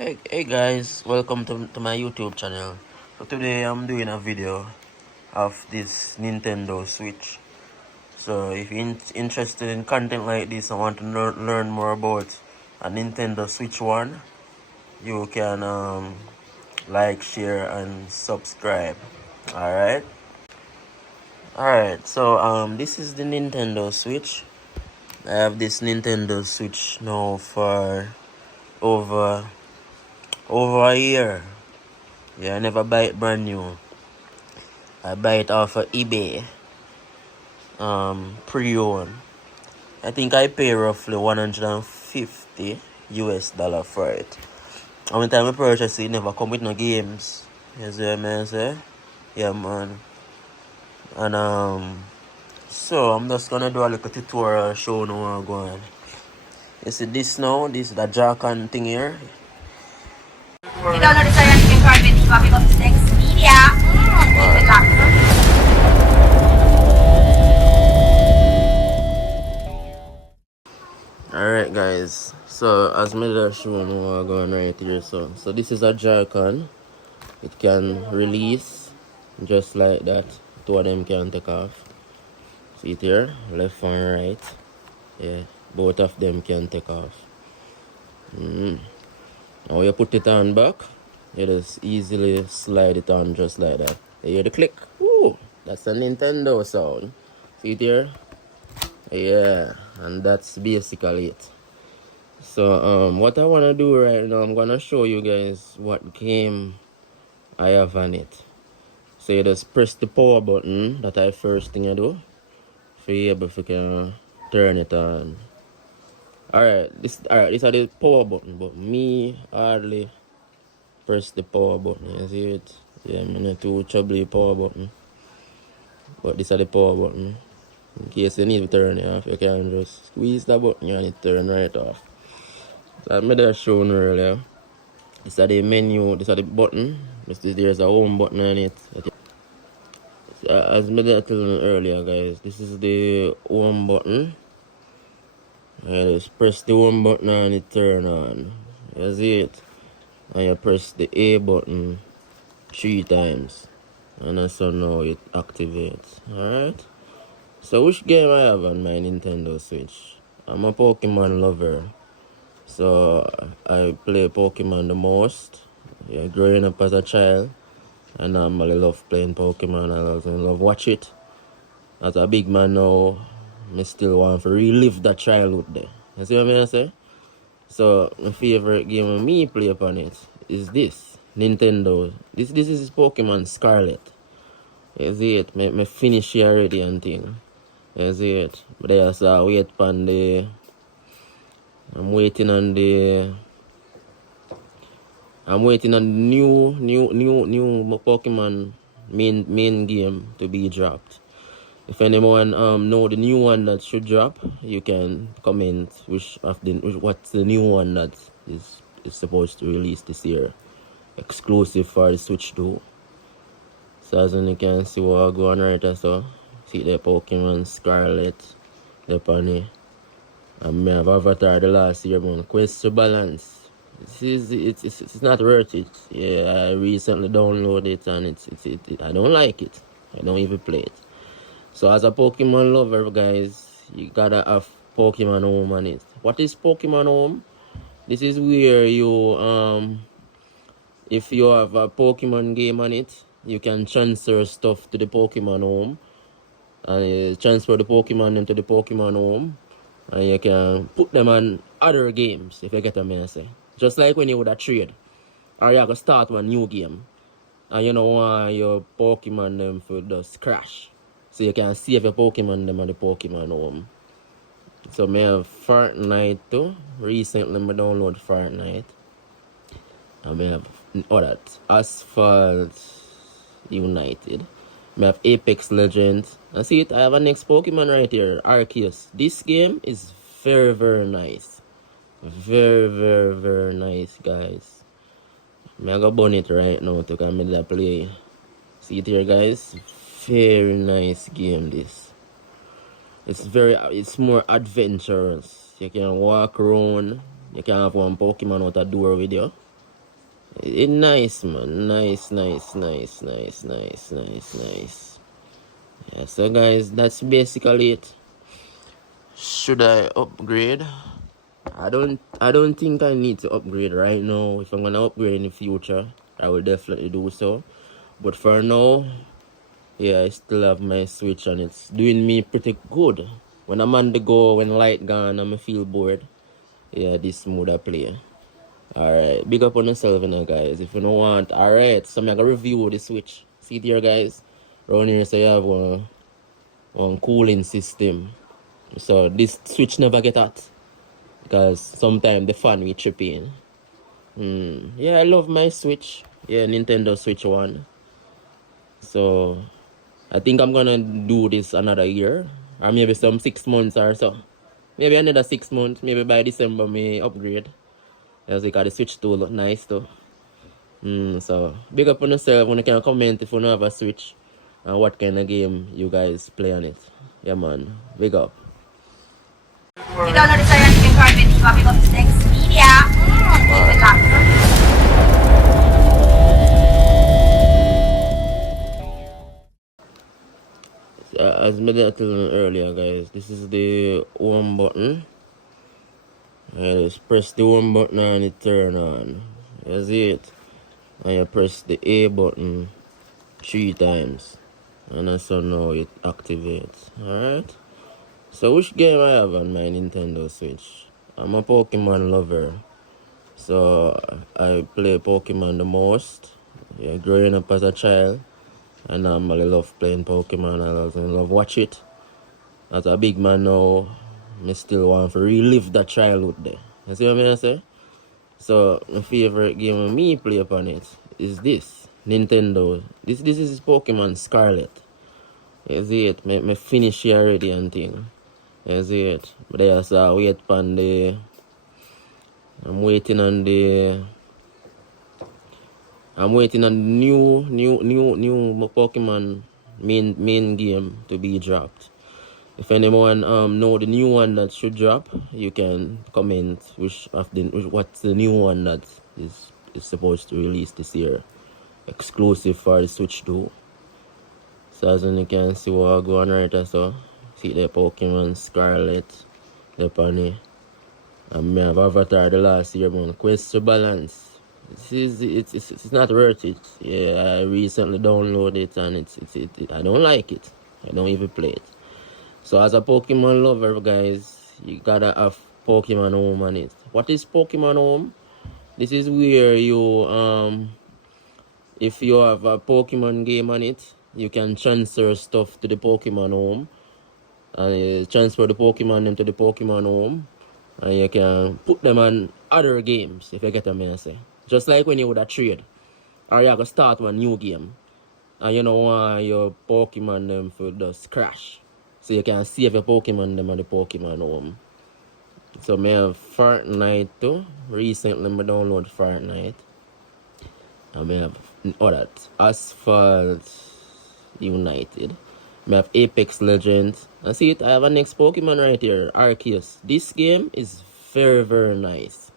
Hey guys, welcome to my YouTube channel. So today I'm doing a video of this Nintendo Switch. So if you're interested in content like this and want to learn more about a Nintendo Switch 1, you can like, share and subscribe. Alright? Alright, so this is the Nintendo Switch. I have this Nintendo Switch now for over a year. Yeah, I never buy it brand new. I buy it off of eBay. Pre-owned. I think I pay roughly $150 for it. And when time I purchase it never come with no games. You see what I say? Yeah, man. And so I'm just gonna do a little tutorial show now how I'm going. You see this now? This is the Jacan thing here. I-download sa yan yung card with copy of next media. Good luck. Alright guys, so as me just show you what going right here, so this is a Joy-Con. It can release just like that. Two of them can take off. See it here, left and right. Yeah, both of them can take off. Now you put it on back, you just easily slide it on just like that. You hear the click? Woo! That's a Nintendo sound. See it here? Yeah, and that's basically it. So what I want to do right now, I'm gonna show you guys what game I have on it. So you just press the power button. That I first thing I do for you able to turn it on. Alright, this is the power button, but me hardly press the power button. You see it? Yeah, I'm not too trouble power button. But this is the power button. In case you need to turn it off, you can just squeeze the button and it turn right off. So I made that shown earlier. This is the menu, this is the button. There's a home button on it. So as I made that earlier, guys, this is the home button. I just press the home button and it turn on. You see it? And you press the A button 3 times. And that's how now it activates. Alright? So which game I have on my Nintendo Switch? I'm a Pokemon lover. So I play Pokemon the most. Yeah, growing up as a child, I normally love playing Pokemon. I also love watch it. As a big man now, I still want to relive that childhood there. You see what I say? So my favorite game of me play upon it is this Nintendo. This is Pokemon Scarlet. You see it? Me finish it already and thing. You see it? But I also wait on the. I'm waiting on the new Pokemon main game to be dropped. If anyone know the new one that should drop, you can comment what's the new one that is supposed to release this year, exclusive for the Switch 2. So as you can see what going right there, so see the Pokemon Scarlet, the pony. And I have Avatar the last year, man. Quest to balance. It's not worth it. Yeah, I recently downloaded it and I don't like it. I don't even play it. So as a Pokemon lover, guys, you gotta have Pokemon Home on it. What is Pokemon Home? This is where you if you have a Pokemon game on it, you can transfer stuff to the Pokemon Home. And transfer the Pokemon into the Pokemon Home. And you can put them on other games, if you get what I say. Just like when you would trade. Or you have to start one new game. And you don't want your Pokemon them for just crash. So you can save your Pokemon them on the Pokemon Home. So I have Fortnite too. Recently I downloaded Fortnite. And I have that Asphalt United. I have Apex Legends. And see it, I have a next Pokemon right here, Arceus. This game is very, very nice. Very, very, very nice, guys. I'm gonna burn it right now to come in play. See it here, guys. Very nice game, this. It's more adventurous. You can walk around. You can have one Pokemon out the door with you. Nice, man. Nice, nice, nice, nice, nice, nice, nice. Yeah, so guys, that's basically it. Should I upgrade? I don't think I need to upgrade right now. If I'm gonna upgrade in the future, I will definitely do so. But for now, yeah, I still have my Switch and it's doing me pretty good. When I'm on the go, when light gone and I feel bored, yeah, this mode I play. Alright, big up on yourself, guys. If you don't want, alright, so I'm gonna review the Switch. See it here, guys. Around here, so you have one cooling system. So this Switch never get hot because sometimes the fan will chip in. Yeah, I love my Switch. Yeah, Nintendo Switch 1. So I think I'm gonna do this another year, or maybe some 6 months or so. Maybe another 6 months. Maybe by December may upgrade. As because the Switch 2 look nice too. So big up on yourself. When you can comment if you don't have a Switch and what kind of game you guys play on it. Yeah, man. Big up. I-download sa Videographyer, Videographyer Next Media. As I told you earlier, guys, this is the home button. Just press the home button and it turn on. You see it? And you press the A button 3 times. And that's how now it activates. Alright? So which game I have on my Nintendo Switch? I'm a Pokemon lover. So I play Pokemon the most. Yeah, growing up as a child. I normally love playing Pokemon. I also love watch it. As a big man now, I still want to relive that childhood there. You see what I say? So my favorite game of me play upon it is this. Nintendo. This is Pokemon Scarlet. You see it? Me finish it already and thing. You see it? But I also wait on the I'm waiting on the new Pokemon main game to be dropped. If anyone know the new one that should drop, you can comment what's the new one that is supposed to release this year, exclusive for the Switch 2. So as you can see what going right so see the Pokemon Scarlet, the pony. And I have Avatar the last year, man. Quest to balance. It's not worth it. Yeah, I recently downloaded it and I don't like it. I don't even play it. So as a Pokemon lover, guys, you gotta have Pokemon Home on it. What is Pokemon Home? This is where you if you have a Pokemon game on it, you can transfer stuff to the Pokemon Home. And transfer the Pokemon into the Pokemon Home. And you can put them on other games, if you get what I say. Just like when you would a trade. Or you have to start one new game. And you don't want your Pokemon them for just crash. So you can save your Pokemon them on the Pokemon Home. So I have Fortnite too. Recently I downloaded Fortnite. And I have that Asphalt United. I have Apex Legends. And see it, I have a next Pokemon right here, Arceus. This game is very, very nice.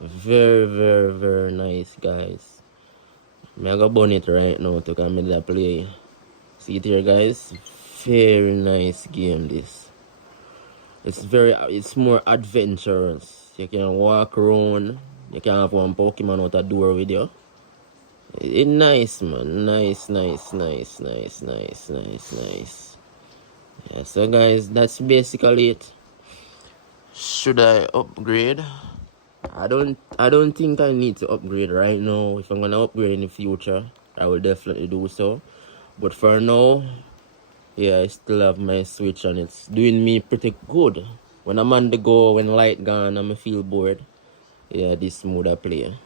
Very, very, very nice, guys. I'm gonna burn it right now to come in play. See it here, guys. Very nice game, this. It's more adventurous. You can walk around. You can have one Pokemon out the door with you. It's nice, man. Nice, nice, nice, nice, nice, nice, nice. Yeah, so guys, that's basically it. Should I upgrade? I don't think I need to upgrade right now. If I'm gonna upgrade in the future, I will definitely do so. But for now, yeah, I still have my Switch and it's doing me pretty good. When I'm on the go, when light gone and I feel bored, yeah, this mode I play.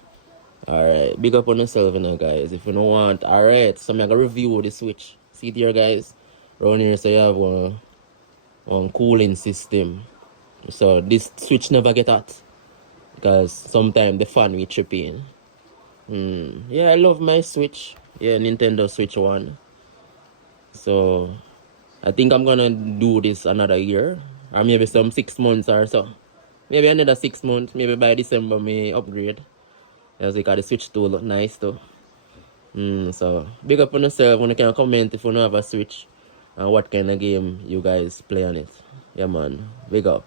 Alright, big up on yourself, guys. If you don't want, alright, so I'm gonna review the Switch. See it here, guys. Around here, so you have one cooling system. So this Switch never get hot because sometimes the fan will chip in. Yeah, I love my Switch. Yeah, Nintendo Switch 1. So I think I'm gonna do this another year, or maybe some 6 months or so. Maybe another 6 months. Maybe by December may upgrade. As you got the Switch tool look nice too. So big up on yourself. When you can comment if you don't have a Switch and what kind of game you guys play on it. Yeah man, big up.